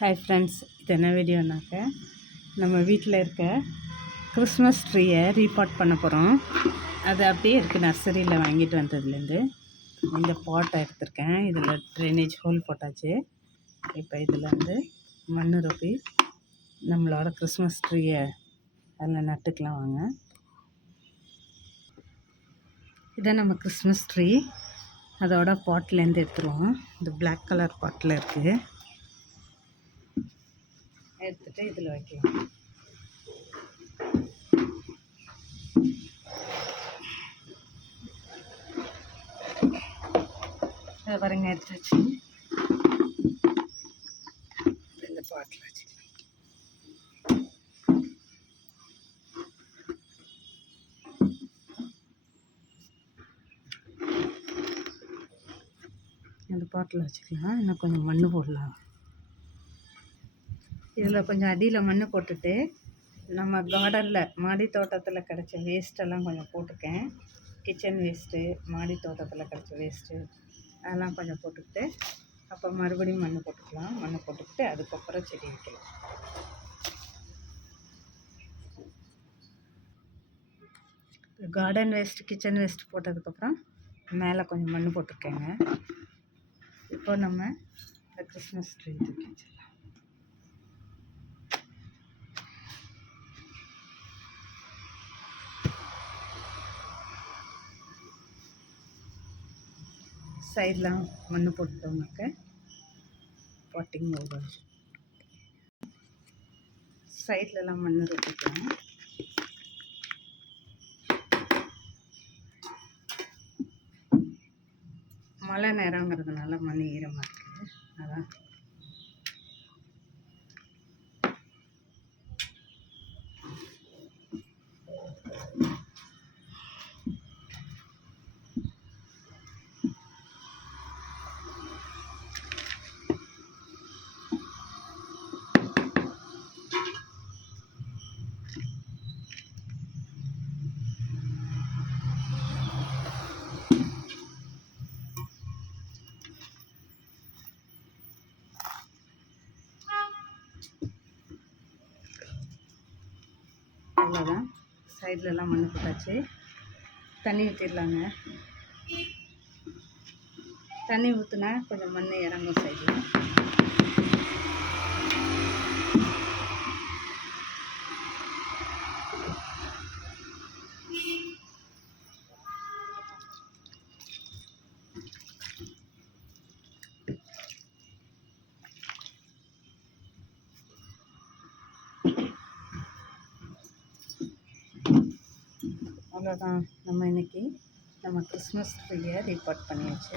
Hi friends, இது என்ன வீடியோனாக்க நம்ம வீட்டில் இருக்க கிறிஸ்மஸ் ட்ரீயை ரீபாட் பண்ண போகிறோம். அது அப்படியே இருக்குது, நர்சரியில் வாங்கிட்டு வந்ததுலேருந்து. இந்த பாட்டை எடுத்திருக்கேன். இதில் ட்ரைனேஜ் ஹோல் போட்டாச்சு. இப்போ இதில் வந்து மண் ரொப்பி நம்மளோட கிறிஸ்மஸ் ட்ரீயை அதில் நட்டுக்கலாம் வாங்க. இதான் நம்ம கிறிஸ்மஸ் ட்ரீ. அதோட பாட்லேருந்து எடுத்துருவோம். இந்த பிளாக் கலர் பாட்டில் இருக்குது. எடுத்துகிட்டு இதில் வைக்கலாம். அதை பாருங்க, எடுத்து வச்சு இந்த பாட்டில் வச்சுக்கலாம். இந்த பாட்டில் வச்சுக்கலாம். இன்னும் கொஞ்சம் மண் போடலாம். இதில் கொஞ்சம் அடியில் மண் போட்டுட்டு நம்ம கார்டனில் மாடி தோட்டத்தில் கிடச்ச வேஸ்ட்டெல்லாம் கொஞ்சம் போட்டிருக்கேன். கிச்சன் வேஸ்ட்டு, மாடி தோட்டத்தில் கிடச்ச வேஸ்ட்டு அதெல்லாம் கொஞ்சம் போட்டுக்கிட்டு அப்போ மறுபடியும் மண் போட்டுக்கலாம். மண் போட்டுக்கிட்டு அதுக்கப்புறம் செடி வைக்கலாம். கார்டன் வேஸ்ட்டு, கிச்சன் வேஸ்ட்டு போட்டதுக்கப்புறம் மேலே கொஞ்சம் மண் போட்டிருக்கேங்க. இப்போ நம்ம இந்த கிறிஸ்மஸ் ட்ரீ தூக்கி வச்சிடலாம். சைடெலாம் மண் போட்டுட்டோம்னாக்க பாட்டிங் ஓவர். சைட்லலாம் மண் ரொட்டிக்கலாம். மழை நேரங்கிறதுனால மண் ஈரமாக இருக்குது. அதான் அவ்வளோதான். சைட்லலாம் மண் போட்டாச்சு. தண்ணி ஊற்றிடலாங்க. தண்ணி ஊற்றுனா கொஞ்சம் மண் இறங்கும் சைடில். அவ்வளோதான். நம்ம இன்றைக்கி நம்ம கிறிஸ்மஸ் ட்ரீயை ரீபாட் பண்ணியாச்சு.